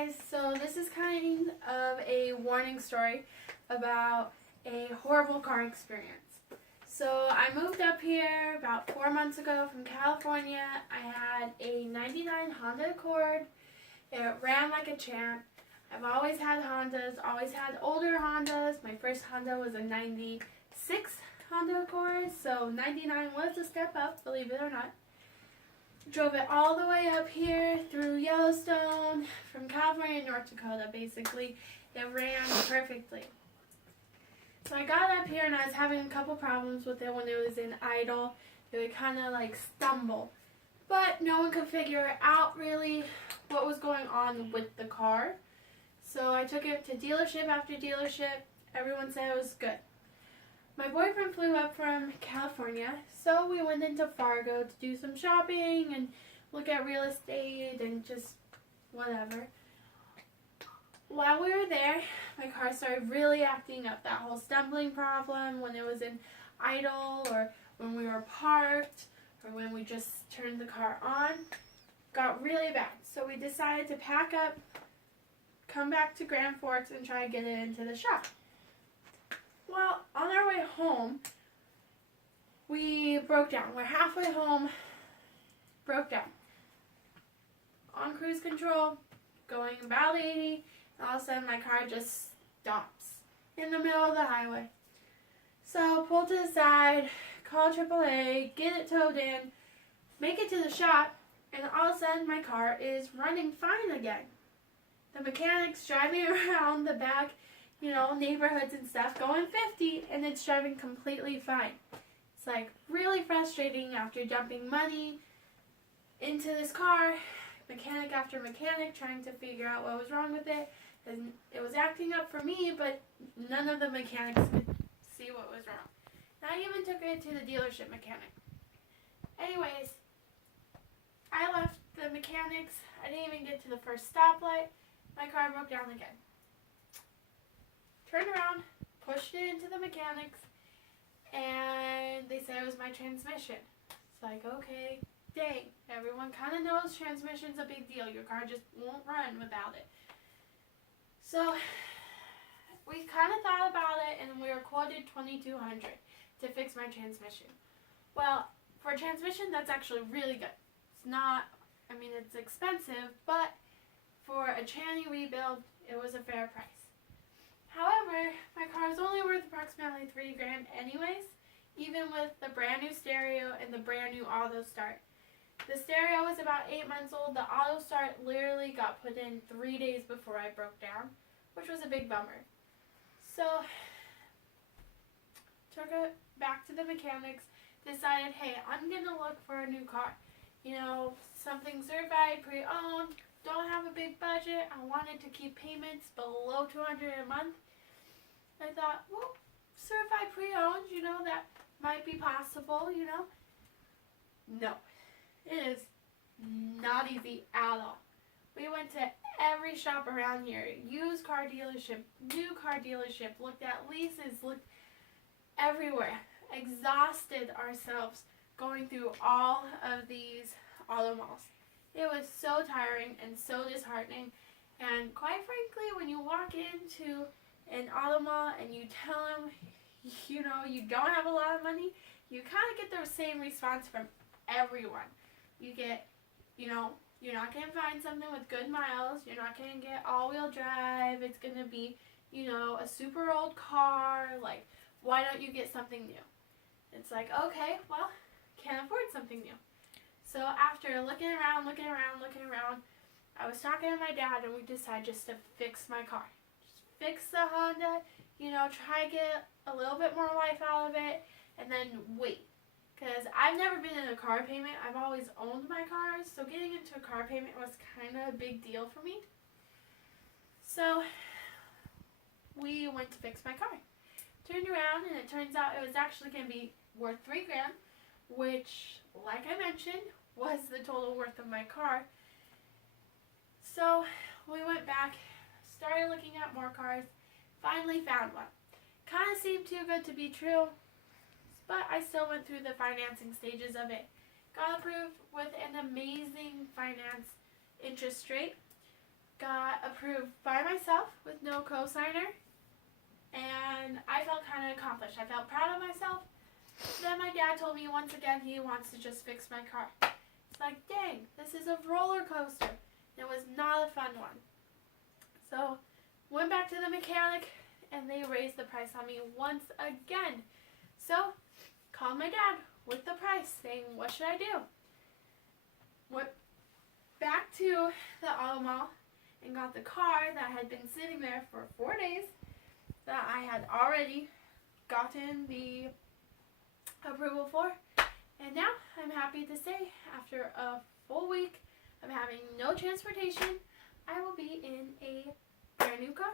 guys, so this is kind of a warning story about a horrible car experience. So I moved up here about 4 months ago from California. I had a 99 Honda Accord. It ran like a champ. I've always had Hondas, always had older Hondas. My first Honda was a 96 Honda Accord, so 99 was a step up, believe it or not. Drove it all the way up here through Yellowstone, from California to North Dakota, basically. It ran perfectly. So I got up here and I was having a couple problems with it when it was in idle. It would kind of like stumble. But no one could figure out really what was going on with the car. So I took it to dealership after dealership. Everyone said it was good. My boyfriend flew up from California, so we went into Fargo to do some shopping and look at real estate and just whatever. While we were there, my car started really acting up. That whole stumbling problem when it was in idle or when we were parked or when we just turned the car on got really bad. So we decided to pack up, come back to Grand Forks and try to get it into the shop. Well, on our way home, we broke down. We're halfway home, broke down. On cruise control, going about 80, and all of a sudden my car just stops in the middle of the highway. So pull to the side, call AAA, get it towed in, make it to the shop, and all of a sudden my car is running fine again. The mechanic's driving around the back, neighborhoods and stuff, going 50, and it's driving completely fine. It's like really frustrating after dumping money into this car, mechanic after mechanic trying to figure out what was wrong with it. And it was acting up for me, but none of the mechanics could see what was wrong. And I even took it to the dealership mechanic. Anyways, I left the mechanics. I didn't even get to the first stoplight. My car broke down again. Turned around, pushed it into the mechanics, and they said it was my transmission. It's like, okay, dang, everyone kind of knows transmission's a big deal. Your car just won't run without it. So we kind of thought about it, and we were quoted $2,200 to fix my transmission. Well, for a transmission, that's actually really good. It's not, it's expensive, but for a tranny rebuild, it was a fair price. However, my car is only worth approximately $3,000 anyways, even with the brand new stereo and the brand new auto start. The stereo was about 8 months old. The auto start literally got put in 3 days before I broke down, which was a big bummer. So, took it back to the mechanics, decided, hey, I'm going to look for a new car. Something certified, pre-owned, don't have a big budget. I wanted to keep payments below $200 a month. I thought, well, certified pre-owned, that might be possible, No, it is not easy at all. We went to every shop around here, used car dealership, new car dealership, looked at leases, looked everywhere, exhausted ourselves going through all of these auto malls. It was so tiring and so disheartening, and quite frankly, when you walk into an auto mall and you tell them, you don't have a lot of money, you kind of get the same response from everyone. You get, you're not going to find something with good miles, you're not going to get all-wheel drive, it's going to be, a super old car, like, why don't you get something new? It's like, okay, well, can't afford something new. So after looking around, I was talking to my dad and we decided just to fix my car. Just fix the Honda, try to get a little bit more life out of it, and then wait. Because I've never been in a car payment. I've always owned my cars, so getting into a car payment was kind of a big deal for me. So we went to fix my car. Turned around and it turns out it was actually going to be worth $3,000, which, like I mentioned, was the total worth of my car. So we went back, started looking at more cars, finally found one. Kind of seemed too good to be true, but I still went through the financing stages of it. Got approved with an amazing finance interest rate. Got approved by myself with no co-signer, and I felt kind of accomplished. I felt proud of myself. Then my dad told me once again he wants to just fix my car. It's like, dang, this is a roller coaster. It was not a fun one. So, went back to the mechanic, and they raised the price on me once again. So, called my dad with the price, saying, what should I do? Went back to the auto mall and got the car that had been sitting there for 4 days that I had already gotten the approval for. And now I'm happy to say, after a full week of having no transportation, I will be in a brand new car.